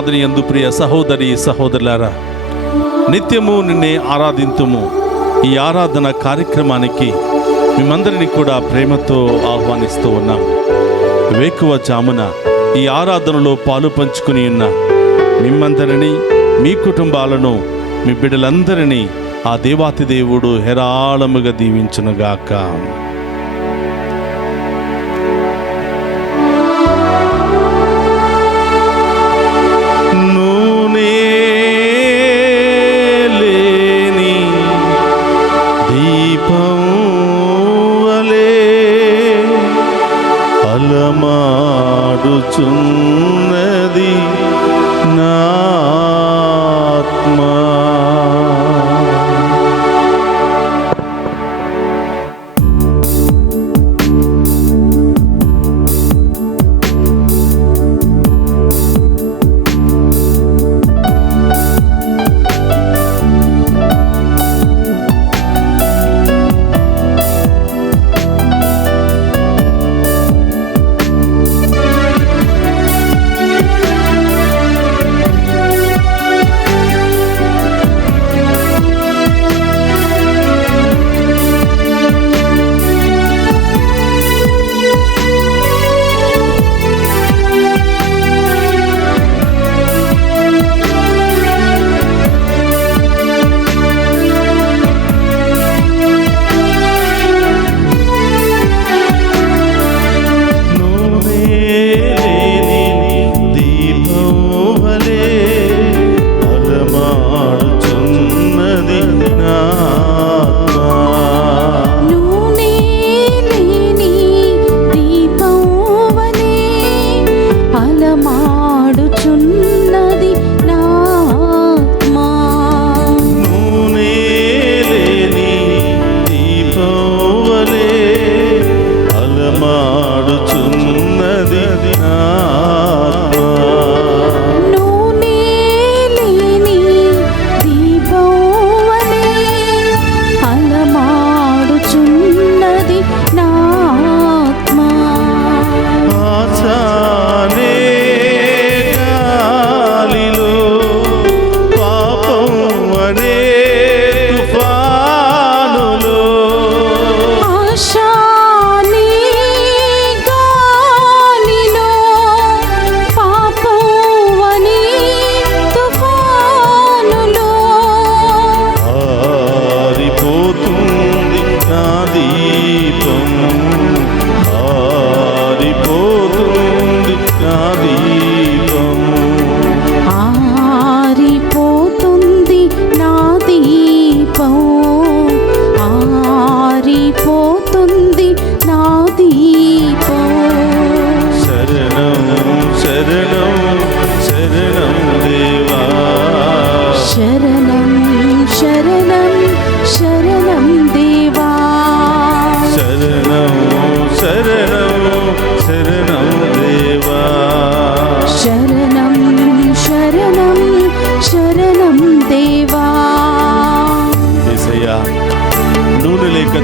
ప్రభునాథుని యందు ప్రియ సహోదరి సహోదరులారా, నిత్యము నిన్నే ఆరాధింతుము ఈ ఆరాధన కార్యక్రమానికి మిమ్మందరినీ కూడా ప్రేమతో ఆహ్వానిస్తూ ఉన్నాం. వేకువ జామున ఈ ఆరాధనలో పాలు పంచుకుని ఉన్న మిమ్మందరినీ, మీ కుటుంబాలను, మీ బిడ్డలందరినీ ఆ దేవాతి దేవుడు హేరాళముగా దీవించునుగాక. అలమాడుచున్నది నా ఆత్మ.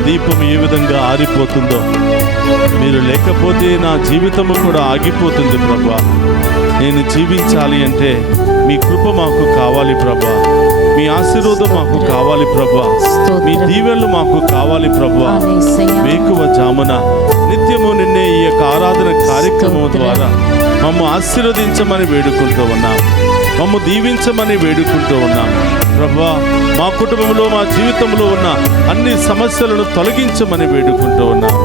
దీపం ఏ విధంగా ఆరిపోతుందో, మీరు లేకపోతే నా జీవితము కూడా ఆగిపోతుంది ప్రభువా. నేను జీవించాలి అంటే మీ కృప మాకు కావాలి ప్రభువా, మీ ఆశీర్వాదం మాకు కావాలి ప్రభువా, మీ దీవెనలు మాకు కావాలి ప్రభువా. వేకువ జామున నిత్యము నిన్నే ఈ యొక్క ఆరాధన కార్యక్రమం ద్వారా మమ్ము ఆశీర్వదించమని వేడుకుంటూ ఉన్నాం, మమ్ము దీవించమని వేడుకుంటూ ఉన్నాం ప్రభువా. మా కుటుంబంలో, మా జీవితంలో ఉన్న అన్ని సమస్యలను తొలగించమని వేడుకుంటూ ఉన్నాం.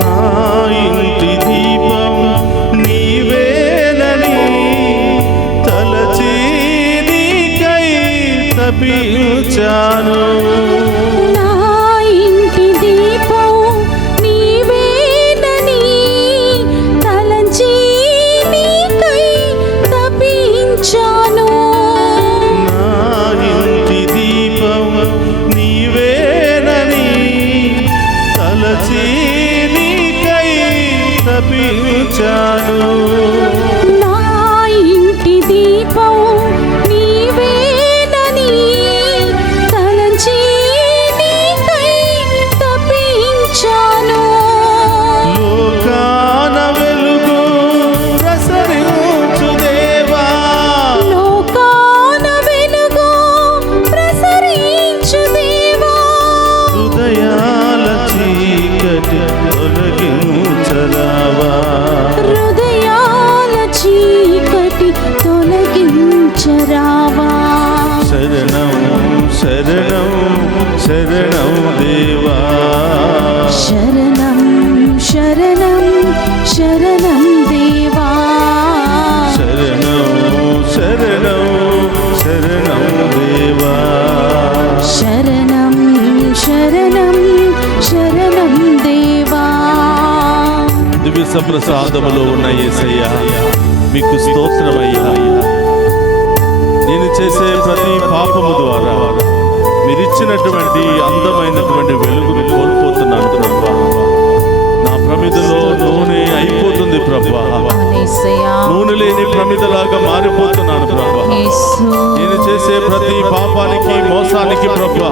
నా ఇంటి దీపం నీవేనని తలంచి నీకై తపించాను. నా ఇంటి దీపం నీవేనని తలచి నీకై తపించాను. నా శరణం శరణం దేవా శరణం శరణం శరణం దేవా శరణం శరణం శరణం దేవా శరణం శరణం శరణం దేవా. దివ్య ప్రసాదములో ఉన్న యేసయ్యా మీకు స్తోత్రమయ్యా. నేను చేసే ప్రతి పాపము ద్వారా మీరిచ్చినటువంటి అందమైనటువంటి వెలుగును కోల్పోతున్నాను ప్రభా. నా ప్రమిదలో నూనె అయిపోతుంది ప్రభా. యేసయ్యా, నూనె లేని ప్రమిదలాగా మారిపోతున్నాను ప్రభా. యేసు, నేను చేసే ప్రతి పాపానికి మోసానికి ప్రభా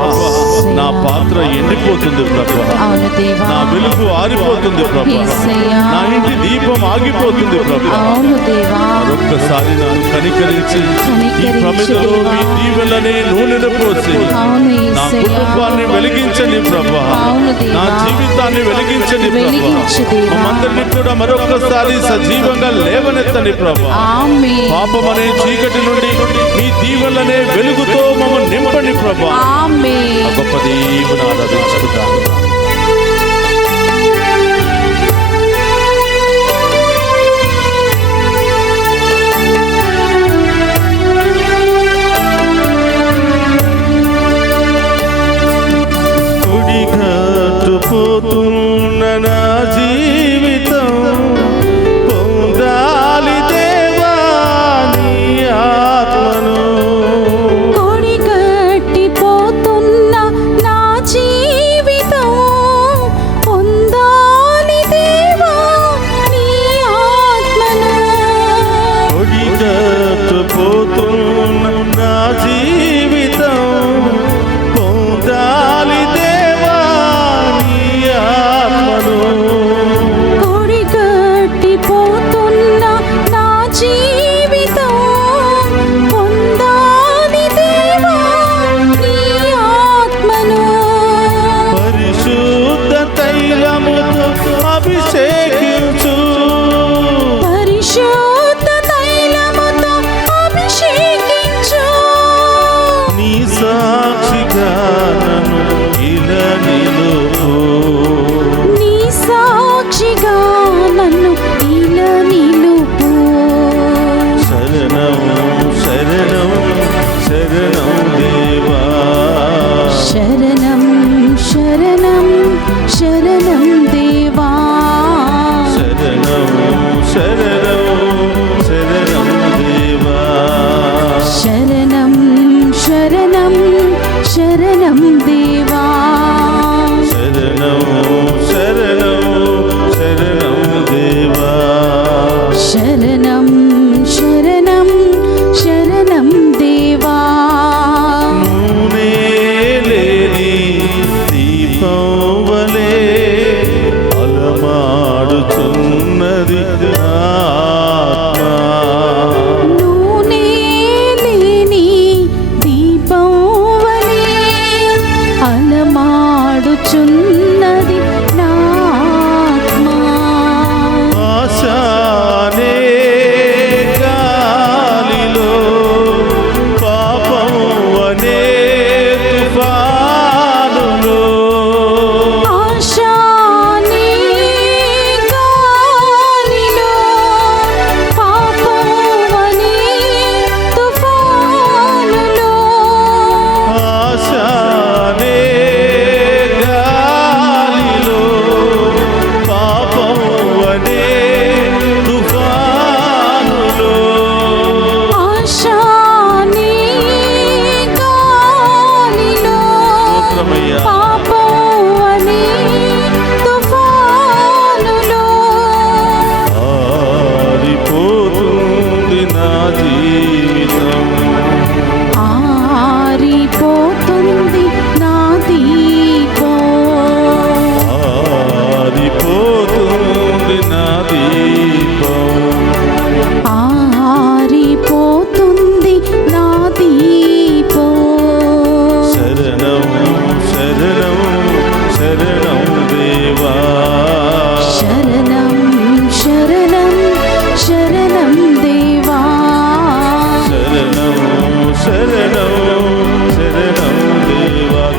నా పాత్ర ఎండిపోతుంది ప్రభా. అవును దేవా, నా వెలుగు ఆరిపోతుంది ప్రభా. యేసయ్యా, నా ఇంటి దీపం ఆగిపోతుంది ప్రభా. అవును దేవా, మరొక్కసారి నన్ను కనికరించి ఈ కనికరించు ప్రమిదలో మీ దేవా. దీవెననే నూనెను పోసి అవును నా యేసయ్యా, కుటుంబాన్ని వెలిగించండి ప్రభా. అవును దేవా. నా జీవితాన్ని వెలిగించండి వెలిగించు ప్రభా. దేవా. మమ్మందరినీ కూడా మరొక్కసారి సజీవంగా లేవనెత్తండి ప్రభా. ఆమేన్, పాపమనే చీకటి నుండి మీ దీవెనలనే వెలుగుతో మమ్మల్ని నింపండి ప్రభా. ఆమేన్. ఆ గొప్ప దేవుని ఆరాధించుకుంటాను. పోతున్న నా జీవితం పొందాలి దేవా నీ ఆత్మను కొడిగట్టిపోతున్న నా జీవితం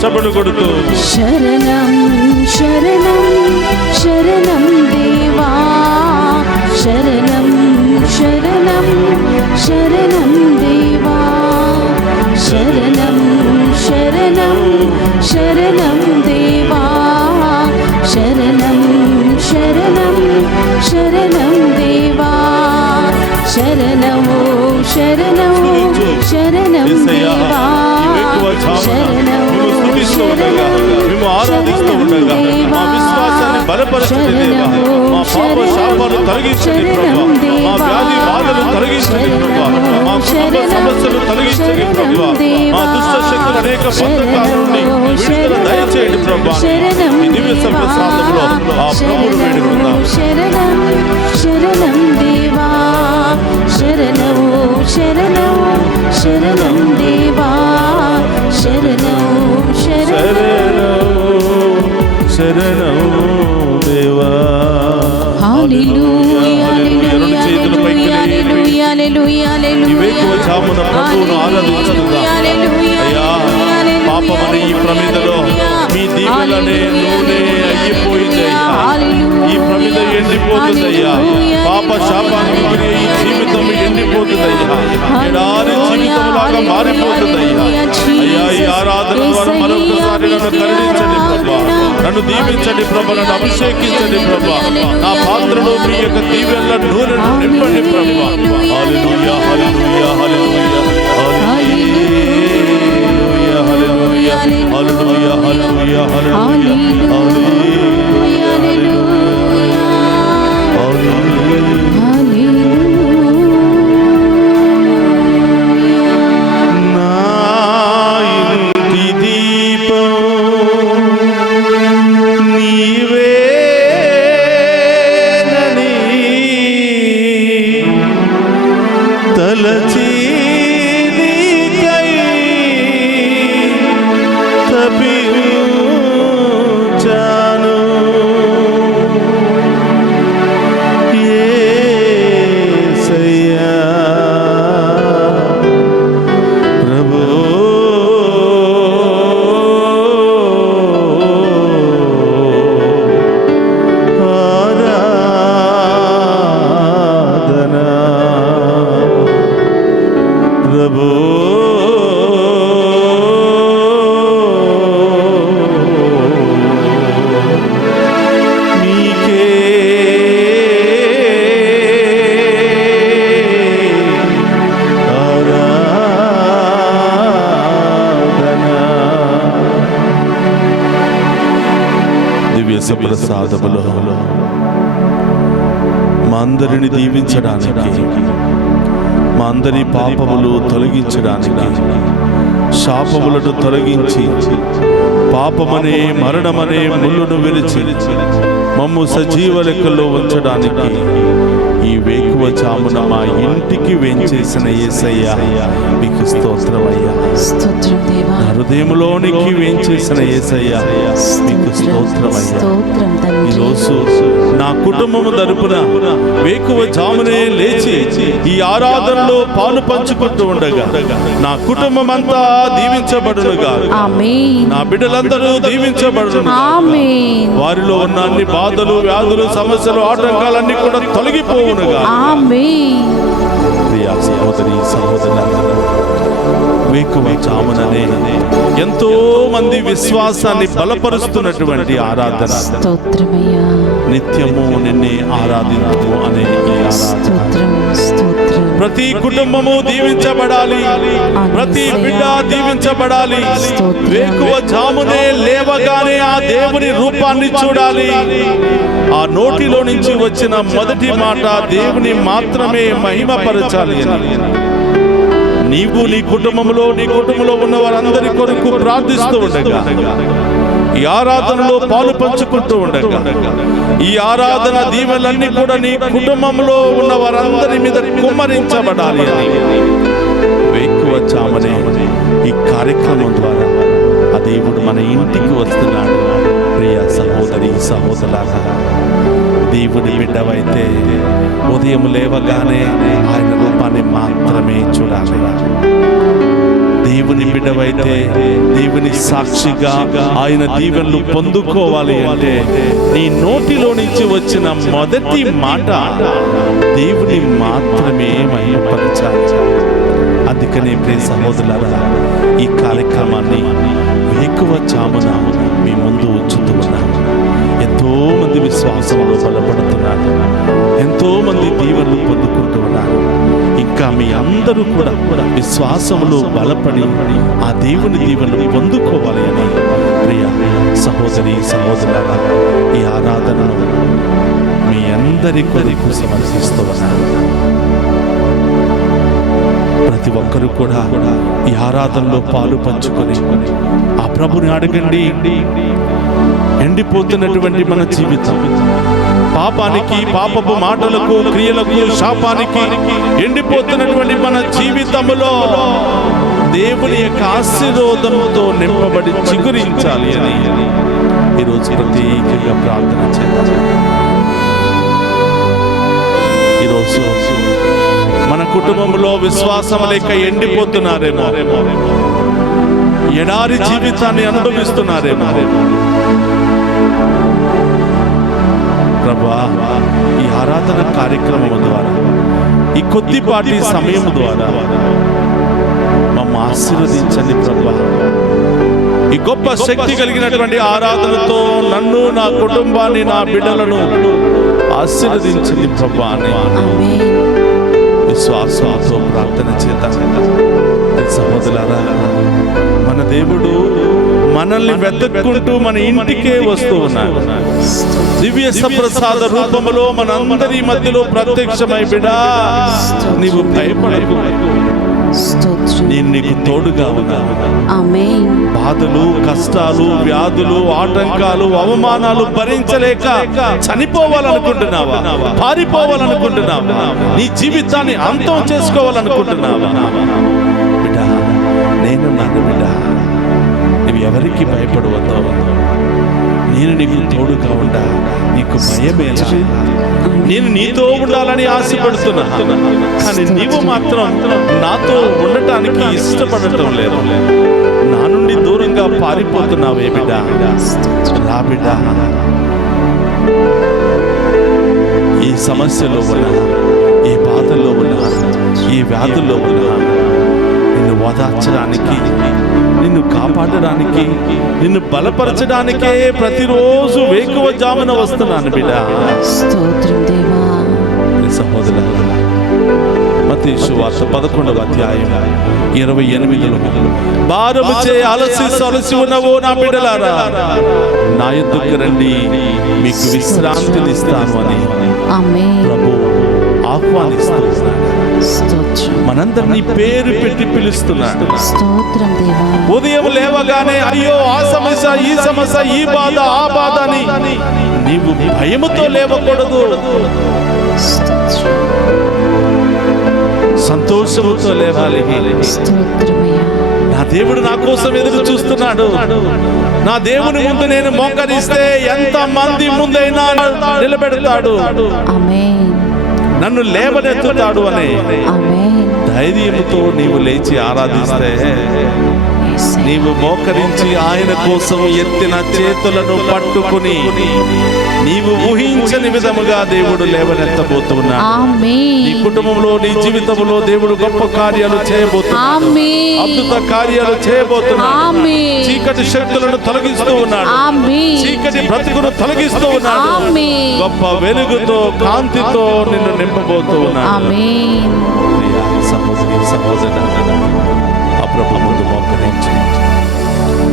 చప్పట్లు కొడుతూ శరణం శరణం శరణం దేవా శరణం శరణం శరణం దేవా శరణం శరణం శరణం దేవా శరణం శరణం శరణం దేవా శరణము శరణము శరణం దేవా శరణము మేము ఆరాధిస్తూ ఉండగా మా విశ్వాసాన్ని బలపరచండి దేవా. మా పాప శాపాలు తొలగించండి ప్రభా. మా వ్యాధి బాధలు తొలగించండి ప్రభా. మా కుటుంబ సమస్యలు తొలగించండి ప్రభా. మా దుష్ట శక్తులు అనేక బంధకాల నుండి విడుదల దయచేయండి ప్రభా. ఈ దివ్య సర్వసాధంలో ఆ ప్రభువును వేడుకుందాం. శరణం శరణం దేవా శరణము శరణము శరణం దేవా శరణము శరణం దేవా. హల్లెలూయా హల్లెలూయా హల్లెలూయా హల్లెలూయా చామున ప్రభువును ఆరాధించుకుందాం. అయ్యా, పాపమనే ఈ ప్రమిదలో మీ దీవెనలనే నూనె అయిపోయిందయ్యా. ఈ ప్రమిద ఎండిపోతుందయ్యా. పాప శాపానికి గురి ఈ జీవితం ఎండిపోతుందయ్యా. ఎడారి జీవితంలాగా మారిపోతుందయ్యా. అయ్యా, ఈ ఆరాధన ద్వారా మరొకసారి నన్ను కరుణించండి ప్రభా. నన్ను దీవించండి ప్రభా. నన్ను అభిషేకించండి ప్రభా. నా పాత్రలో మీ యొక్క దీవెనల నూనెను నింపండి ప్రభా. హల్లెలూయా హల్లెలూయా హల్లెలూయా హల్లెలూయా హల్లెలూయా హల్లెలూయా హల్లెలూయా ప్రసాదములో మా అందరిని దీవించడానికి, మా అందరి పాపములు తొలగించడానికి, శాపములను తొలగించి పాపమనే మరణమనే ముళ్ళును విరిచి మమ్ము సజీవ లెక్కల్లో ఉంచడానికి ఈ వేకువ చామున మా ఇంటికి వేంచేసిన యేసయ్యా మీకు స్తోత్రమయ్యా. స్తోత్రం దేవా. హృదయంలోనికి వేంచేసిన యేసయ్యా మీకు స్తోత్రమయ్యా. ఈరోజు నా కుటుంబము తరపున వేకువ జామునే లేచి ఈ ఆరాధనలో పాలు పంచుకుంటూ ఉండగా నా కుటుంబం అంతా దీవించబడునుగా. నా బిడ్డలందరూ దీవించబడును. వారిలో ఉన్న అన్ని బాధలు, వ్యాధులు, సమస్యలు, ఆటంకాలన్నీ కూడా తొలగిపోవునుగా. ప్రియా సహోదరి సహోదరులారా, వేకువ జాముననే ఎంతో మంది విశ్వాసాన్ని బలపరుస్తున్నటువంటి ఆరాధన. నిత్యము నిన్నే ఆరాధించు అనే ఈ ఆరాధన ప్రతి కుటుంబము దీవించబడాలి, ప్రతి బిడ్డ దీవించబడాలి. వేకువ జామునే లేవగానే ఆ దేవుని రూపాన్ని చూడాలి. ఆ నోటిలో నుంచి వచ్చిన మొదటి మాట దేవుని మాత్రమే మహిమపరచాలి అని నీవు నీ కుటుంబంలో ఉన్న వారందరి కొరకు ప్రార్థిస్తూ ఉండగా, ఈ ఆరాధనలో పాలు పంచుకుంటూ ఉండగా, ఈ ఆరాధన దీవెనలన్నీ కూడా నీ కుటుంబంలో ఉన్న వారందరి మీద కుమ్మరించబడాలి అని వేకువ చామనే ఈ కార్యక్రమం ద్వారా ఆ దేవుడు మన ఇంటికి వస్తున్నాడు. ప్రియ సహోదరి సహోదరులారా, దేవుడి బిడ్డవైతే ఉదయం లేవగానే ఆయన రూపాన్ని మాత్రమే చూడాలి. దేవుని బిడ్డవైతే దేవుని సాక్షిగా ఆయన దీవెనలు పొందుకోవాలి అంటే నీ నోటిలో నుంచి వచ్చిన మొదటి మాట దేవుని మాత్రమే మహిమపరచాలి. అందుకనే ప్రియ సహోదరులారా, ఈ కార్యక్రమాన్ని వేకువ జామున మీ ముందు ఉంచుతూ ఉన్నాను. ఎంతో మంది విశ్వాసంలో బలపడుతున్నారు, ఎంతో మంది దీవెనలు పొందుకుంటూ ఉన్నారు. ఇంకా మీ అందరూ కూడా విశ్వాసంలో బలపడి ఆ దేవుని దీవెనలు పొందుకోవాలి అని ప్రియ సహోదరి సహోదరులారా, ఈ ఆరాధనను మీ అందరి కొరకు సమర్పిస్తూ ఉన్నారు. ప్రతి ఒక్కరూ కూడా ఈ ఆరాధనలో పాలు పంచుకొని ఆ ప్రభుని అడగండి. ఎండిపోతున్నటువంటి మన జీవితం, పాపానికి, పాపపు మాటలకు, క్రియలకు, శాపానికి ఎండిపోతున్నటువంటి మన జీవితంలో దేవుని యొక్క ఆశీర్వాదంతో నింపబడి చిగురించాలి అని ఈరోజు ప్రత్యేకంగా ప్రార్థన చేద్దాం. ఈరోజు మన కుటుంబంలో విశ్వాసం లేక ఎండిపోతున్నారేమో, ఎడారి జీవితాన్ని అనుభవిస్తున్నారేమో. ప్రభా, ఈ ఆరాధన కార్యక్రమం ద్వారా, ఈ కొద్దిపాటి సమయం ద్వారా మమ్మల్ని ఆశీర్వదించండి ప్రభా. ఈ గొప్ప శక్తి కలిగినటువంటి ఆరాధనతో నన్ను, నా కుటుంబాన్ని, నా బిడ్డలను ఆశీర్వదించండి ప్రభా అని విశ్వాసంతో ప్రార్థన చేద్దాం. సహోదరులారా, మన దేవుడు మనల్ని వెతుక్కుంటూ మన ఇంటికే వస్తూ ఉన్నాడు. దివ్య సప్రసాద రూపములో మనందరి మధ్యలో ప్రత్యక్షమై, బిడ్డా నీవు భయపడకు, నేను నీకు తోడుగా ఉన్నాను. బాధలు, కష్టాలు, వ్యాధులు, ఆటంకాలు, అవమానాలు భరించలేక చనిపోవాలనుకుంటున్నావా? పారిపోవాలనుకుంటున్నావా? నీ జీవితాన్ని అంతం చేసుకోవాలనుకుంటున్నావా? బిడ్డ, నేనున్నాను బిడ్డ, నువ్వు ఎవరికి భయపడవద్దు. నేను నీకు తోడుగా ఉండా, నీకు భయమే. నేను నీతో ఉండాలని ఆశపడుతున్నా, కానీ నీవు మాత్రం నాతో ఉండటానికి ఇష్టపడటం లేదు. నా నుండి దూరంగా పారిపోతున్నావే బిడ్డ. రా బిడ్డ, ఈ సమస్యలో ఉన్నా, ఈ బాధల్లో ఉన్నా, ఈ వ్యాధుల్లో ఉన్నా, నిన్ను ఓదార్చడానికి, నిన్ను కాపాడడానికి, నిన్ను బలపరచడానికే ప్రతిరోజు వేకువ జామున వస్తున్నాను బిడ్డ. సహోదరులారా, మత్తయి సువార్త 11వ అధ్యాయం 28లో, భారము చే అలసి సొలసి ఉన్నవో నా బిడ్డలారా, నా యొద్దకు రండి, మీకు విశ్రాంతినిస్తాను అని ప్రభు ఆహ్వానిస్తున్నాడు. మనందరినీ పేరు పెట్టి పిలుస్తున్నాడు. ఉదయం లేవగానే అయ్యో ఆ సమస్య, ఈ సమస్య, ఈ బాధ, ఆ బాధ అని నీవు భయముతో లేవకూడదు. సంతోషముతో లేవాలి. నా దేవుడు నా కోసం ఎదురు చూస్తున్నాడు. నా దేవుని ముందు నేను మోకరిస్తే ఎంత మంది ముందైనా నిలబెడతాడు, నన్ను లేవనెత్తుతాడు అనే ధైర్యంతో నీవు లేచి ఆరాధిస్తే, నీవు మోకరించి ఆయన కోసం ఎత్తిన చేతులను పట్టుకుని నీవు ఊహించని విధముగా దేవుడు లేవనెత్తబోతున్నాడు. నీ కుటుంబంలో, నీ జీవితంలో దేవుడు గొప్ప కార్యాలు చేయబోతున్నాడు, అద్భుత కార్యాలు చేయబోతున్నాడు. చీకటి శక్తులను తొలగిస్తూ ఉన్నాడు, చీకటి బ్రతుకును తొలగిస్తూ ఉన్నాడు. గొప్ప వెలుగుతో, కాంతితో నిన్ను నింపబోతూ ఉన్నాడు. సహోదరి సహోదరుడు, ఆ ప్రభు ముందు మోకరించి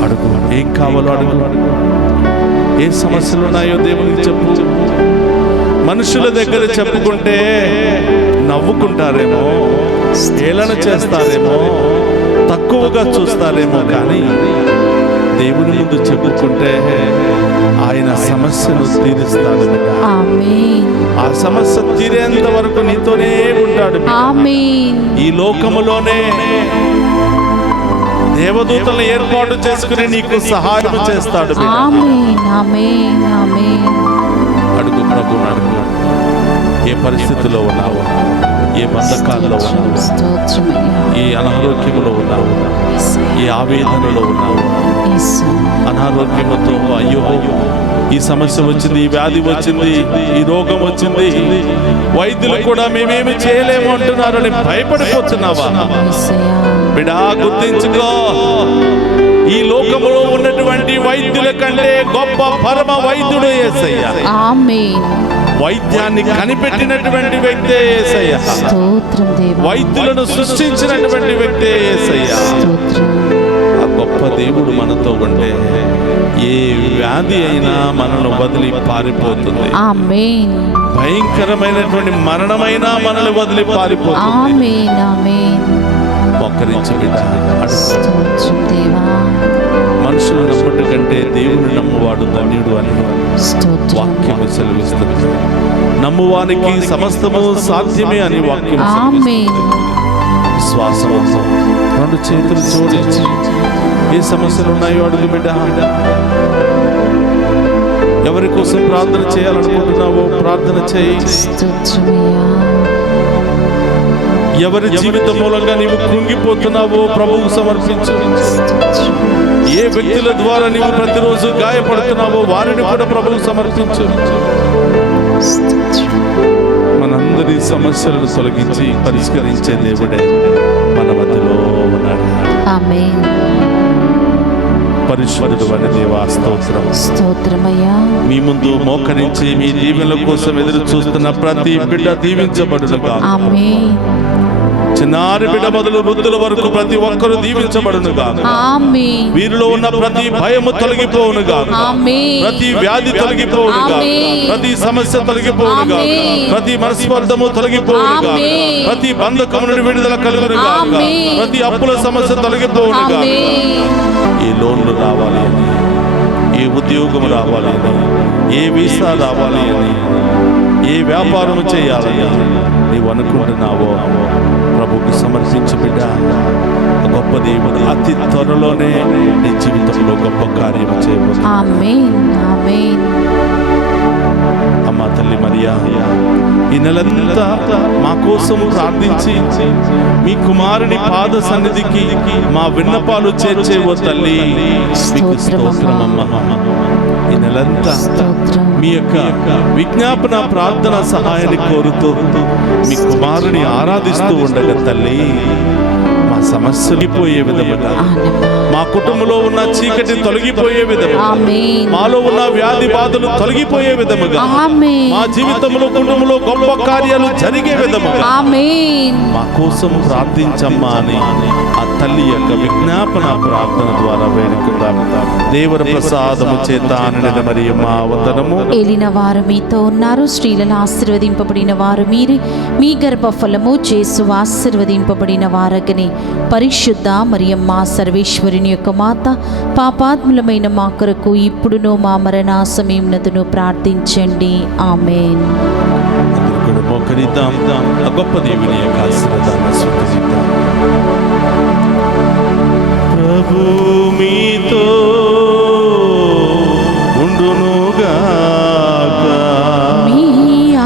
అడుగు. ఏం కావాలో అడుగు. ఏ సమస్యలు ఉన్నాయో దేవునికి చెప్పు. మనుషుల దగ్గర చెప్పుకుంటే నవ్వుకుంటారేమో, ఏళన చేస్తారేమో, తక్కువగా చూస్తారేమో, కానీ దేవుని ముందు చెప్పుకుంటే ఆయన సమస్యను తీరుస్తాడు. ఆ సమస్య తీరేంత వరకు నీతోనే ఉంటాడు. ఈ లోకములోనే దేవదూతలను ఏర్పాటు చేసుకుని నీకు సహాయం చేస్తాడు. అడుగు ప్రభువుని అడుగు. ఏ పరిస్థితిలో ఉన్నావు, ఏ బంధకాల్లో ఉన్నావు, స్తోత్రమయ్యా. ఏ అనారోగ్యంలో ఉన్నావు, ఏ ఆవేదనలో ఉన్నావు, యేసు. అనారోగ్యంతో అయ్యో ఈ సమస్య వచ్చింది, ఈ వ్యాధి వచ్చింది, ఈ రోగం వచ్చింది, వైద్యులు కూడా మేమేమి చేయలేము అంటున్నారని భయపడిపోతున్నావా? యేసయ్యా. బిడా గుర్తించుకో, ఈ లోకంలో ఉన్నటువంటి వైద్యుల కంటే గొప్ప పరమ వైద్యుడు యేసయ్య. ఆమేన్. వైద్యాన్ని కనిపెట్టినటువంటి వ్యక్తే యేసయ్య. స్తోత్రం దేవా. వైద్యులను సృష్టించినటువంటి వ్యక్తే యేసయ్య. స్తోత్రం. ఆ గొప్ప దేవుడు మనతో ఉంటే ఏ వ్యాధి అయినా మనల్ని వదిలి పారిపోతుంది. ఆమేన్. భయంకరమైనటువంటి మరణమైనా మనల్ని వదిలి పారిపోతుంది. ఆమేన్. ఆమేన్. మొక్కరించి బిడ్డ అడుగు. స్తోత్రం దేవా. మనుషులు నమ్మట కంటే దేవుని నమ్మువాడు ధన్యుడు అని స్తోత్రం. వాక్యము సెలవిస్తుంది. నమ్మువానికి సమస్తము సాధ్యమే అని వాక్యము ఆమేన్. విశ్వాసంతో రెండు చేతులు జోడించి ఏ సమస్యలు ఉన్నాయో అడుగు బిడ్డ. ఎవరి కోసం ప్రార్థన చేయాలనుకుంటున్నావో ప్రార్థన చేయి. స్తోత్రమయ్యా. ఎవరి జీవితం మూలంగా నీవు కృంగిపోతున్నావో ప్రభువుకు సమర్పించు. స్తోత్రం. ఏ వ్యక్తుల ద్వారా నీవు ప్రతిరోజు గాయపడుతున్నావో వారిని కూడా ప్రభువుకు సమర్పించు. స్తోత్రం. మనందరి సమస్యలను తొలగించి పరిష్కరించే దేవుడే మన మధ్యలో ఉన్నాడు. ఆమేన్. పరిశుద్ధుడు అనే దేవా స్తోత్రం. స్తోత్రమయ్యా. మీ ముందు మోకరించి మీ దీవెనల కోసం ఎదురు చూస్తున్న ప్రతి బిడ్డ దీవించబడునుగా. ఆమేన్. చిన్నారి బిడ్డ మొదలు వృద్ధుల వరకు ప్రతి ఒక్కరు దీవించబడునుగా. ఆమేన్. వీరిలో ఉన్న ప్రతి భయము తొలగిపోవునుగా. ఆమేన్. ప్రతి వ్యాధి తొలగిపోవునుగా. ఆమేన్. ప్రతి సమస్య తొలగిపోవునుగా. ఆమేన్. ప్రతి మనస్పర్ధము తొలగిపోవునుగా. ఆమేన్. ప్రతి బంధకము నుండి విడుదల కలుగునుగా. ఆమేన్. ప్రతి అప్పుల సమస్య తొలగిపోవునుగా. ఆమేన్. ఏ లోన్లు రావాలి అని, ఏ ఉద్యోగం రావాలి అని, ఏ వీసా రావాలి అని, ఏ వ్యాపారం చేయాలని నీవు అనుకుంటున్నావో ప్రభుకి సమర్పించు బిడ్డ. గొప్ప దేవుడు అతి త్వరలోనే నీ జీవితంలో గొప్ప కార్యం చేయబోతున్నాడు. ఆమేన్. ఆమేన్. అమ్మ తల్లి మరియా, ఈ నెలంతా మా కోసం ప్రార్థించి మీ కుమారుని పాద సన్నిధికి మా విన్నపాలు చేర్చేవో తల్లి, మీకు స్తోత్రమమ్మ. ఈ నెలంతా స్తోత్రం. మీ యొక్క విజ్ఞాపన ప్రార్థన సహాయాన్ని కోరుతూ మీ కుమారుని ఆరాధిస్తూ ఉండగా తల్లి, మా సమస్యలు పోయే విధముగా, మా కుటుంబంలో ఉన్న చీకటి తొలగిపోయే విధముగా, ఆమేన్. మాలో ఉన్న వ్యాధి బాధలు తొలగిపోయే విధముగా, ఆమేన్. మా జీవితంలో కుటుంబంలో గొప్ప కార్యాలు జరిగే విధముగా ఆమేన్. మా కోసం ప్రార్థించమ్మా అని ఆ తల్లి యొక్క విజ్ఞాపన ప్రార్థన ద్వారా వేడుకుందాం. దేవర ప్రసాదము చేత నిండిన మరియమ్మ వందనము. ఏలిన వారు మీతో ఉన్నారు, స్త్రీలను ఆశీర్వదింపబడిన వారు మీరే, మీ గర్భఫలము యేసు ఆశీర్వదింపబడిన వారగనే. పరిశుద్ధ మరియమ్మ సర్వేశ్వరుని యొక్క మాత, పాపాత్ములమైన మా కొరకు ఇప్పుడును మా మరణ సమయమునందును ప్రార్థించండి. ఆమేన్. అందరూ కూడా మోకరిద్దాం. ఆ గొప్ప దేవుని యొక్క ఆశీర్వాదాన్ని స్వీకరిద్దాం. ప్రభు మీతో ఉండునుగాక. మీ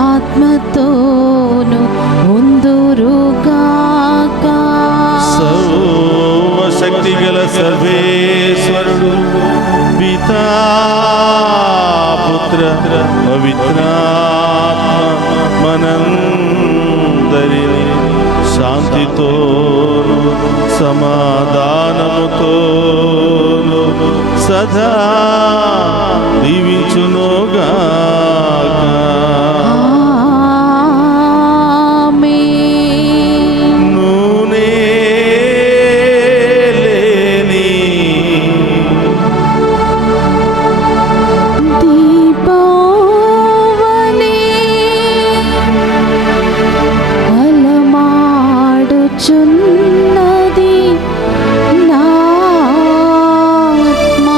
ఆత్మతోను ఉందురుగాక. సర్వశక్తి గల సర్వేశ్వరుడు పితా పుత్ర పవిత్రాత్మ మనందరినీ శాంతితోను సమాధానముతోను సదా దీవించునుగాక. ఆమేన్. నూనె లేని దీపావళి అలమాడుచున్నది నా ఆత్మ.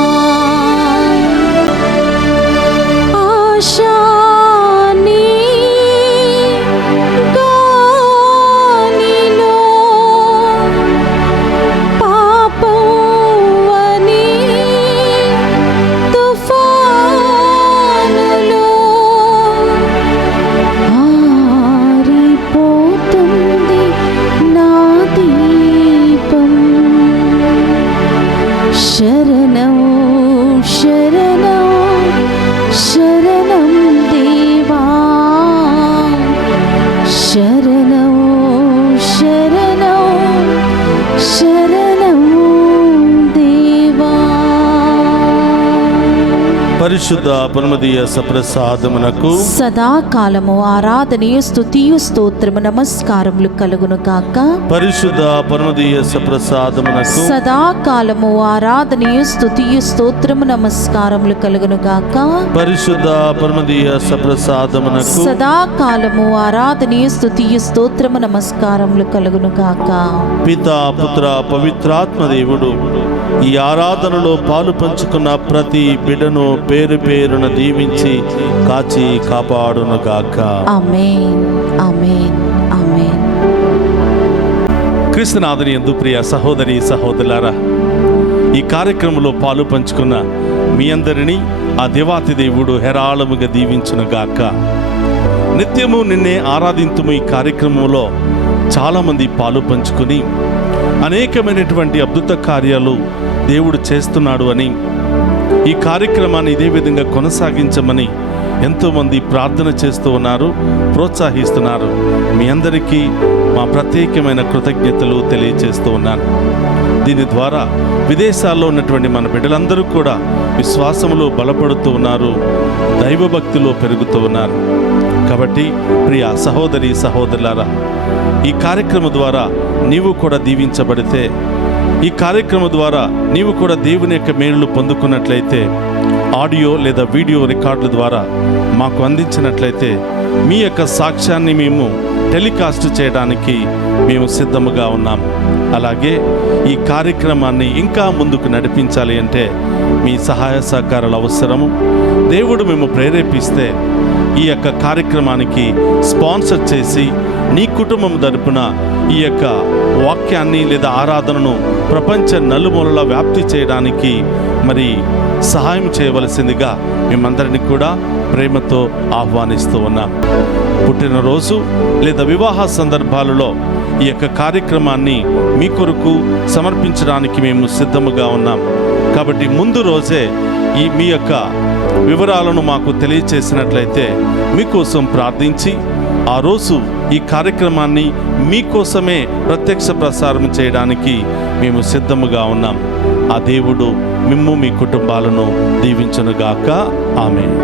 శరణం శరణం శరణం దేవా శరణం శరణం శరణం దేవా. పరిశుద్ధ పరమదీయ సప్రసాదమునకు సదాకాలము ఆరాధనీయ స్తుతియు స్తోత్రము నమస్కారములు కలుగును గాక. పరిశుద్ధ పరమదీయ సప్రసాదమునకు సదాకాలము ఆరాధనీయ స్తుతియు స్తోత్రము నమస్కారములు కలుగును గాక. పరిశుద్ధ పరమదీయ సప్రసాదమునకు సదాకాలము ఆరాధనీయ స్తుతియు స్తోత్రము నమస్కారములు కలుగును గాక. పితా పుత్ర పవిత్రాత్మ దేవుడు ఈ ఆరాధనలో పాలు పంచుకున్న ప్రతి బిడ్డను పేరు పేరున దీవించి కాచి కాపాడునుగాక. ఆమేన్ ఆమేన్ ఆమేన్. క్రీస్తునాథుని యందు ప్రియ సహోదరి సహోదరులారా, ఈ కార్యక్రమంలో పాలు పంచుకున్న మీ అందరినీ ఆ దేవాతి దేవుడు హెరాళముగా దీవించునుగాక. నిత్యము నిన్నే ఆరాధింతుము ఈ కార్యక్రమంలో చాలామంది పాలు పంచుకుని అనేకమైనటువంటి అద్భుత కార్యాలు దేవుడు చేస్తున్నాడు అని, ఈ కార్యక్రమాన్ని ఇదే విధంగా కొనసాగించమని ఎంతోమంది ప్రార్థన చేస్తూ ఉన్నారు, ప్రోత్సహిస్తున్నారు. మీ అందరికీ మా ప్రత్యేకమైన కృతజ్ఞతలు తెలియజేస్తూ ఉన్నాను. దీని ద్వారా విదేశాల్లో ఉన్నటువంటి మన బిడ్డలందరూ కూడా విశ్వాసములో బలపడుతూ ఉన్నారు, దైవభక్తిలో పెరుగుతూ ఉన్నారు. కాబట్టి ప్రియ సహోదరి సహోదరులారా, ఈ కార్యక్రమం ద్వారా నీవు కూడా దీవించబడితే, ఈ కార్యక్రమం ద్వారా నీవు కూడా దేవుని యొక్క మేలులు పొందుకున్నట్లయితే, ఆడియో లేదా వీడియో రికార్డుల ద్వారా మాకు అందించినట్లయితే మీ యొక్క సాక్ష్యాన్ని మేము టెలికాస్ట్ చేయడానికి మేము సిద్ధముగా ఉన్నాం. అలాగే ఈ కార్యక్రమాన్ని ఇంకా ముందుకు నడిపించాలి అంటే మీ సహాయ సహకారాలు అవసరము. దేవుడు మేము ప్రేరేపిస్తే ఈ యొక్క కార్యక్రమానికి స్పాన్సర్ చేసి నీ కుటుంబం తరపున ఈ యొక్క వాక్యాన్ని లేదా ఆరాధనను ప్రపంచ నలుమూలలా వ్యాప్తి చేయడానికి మరి సహాయం చేయవలసిందిగా మేమందరినీ కూడా ప్రేమతో ఆహ్వానిస్తూ ఉన్నాం. పుట్టినరోజు లేదా వివాహ సందర్భాలలో ఈ యొక్క కార్యక్రమాన్ని మీ కొరకు సమర్పించడానికి మేము సిద్ధముగా ఉన్నాం. కాబట్టి ముందు రోజే మీ యొక్క వివరాలను మాకు తెలియచేసినట్లయితే మీకోసం ప్రార్థించి ఆ రోజు ఈ కార్యక్రమాన్ని మీకోసమే ప్రత్యక్ష ప్రసారం చేయడానికి మేము సిద్ధముగా ఉన్నాం. ఆ దేవుడు మిమ్ము మీ కుటుంబాలను దీవించునుగాక. ఆమేన్.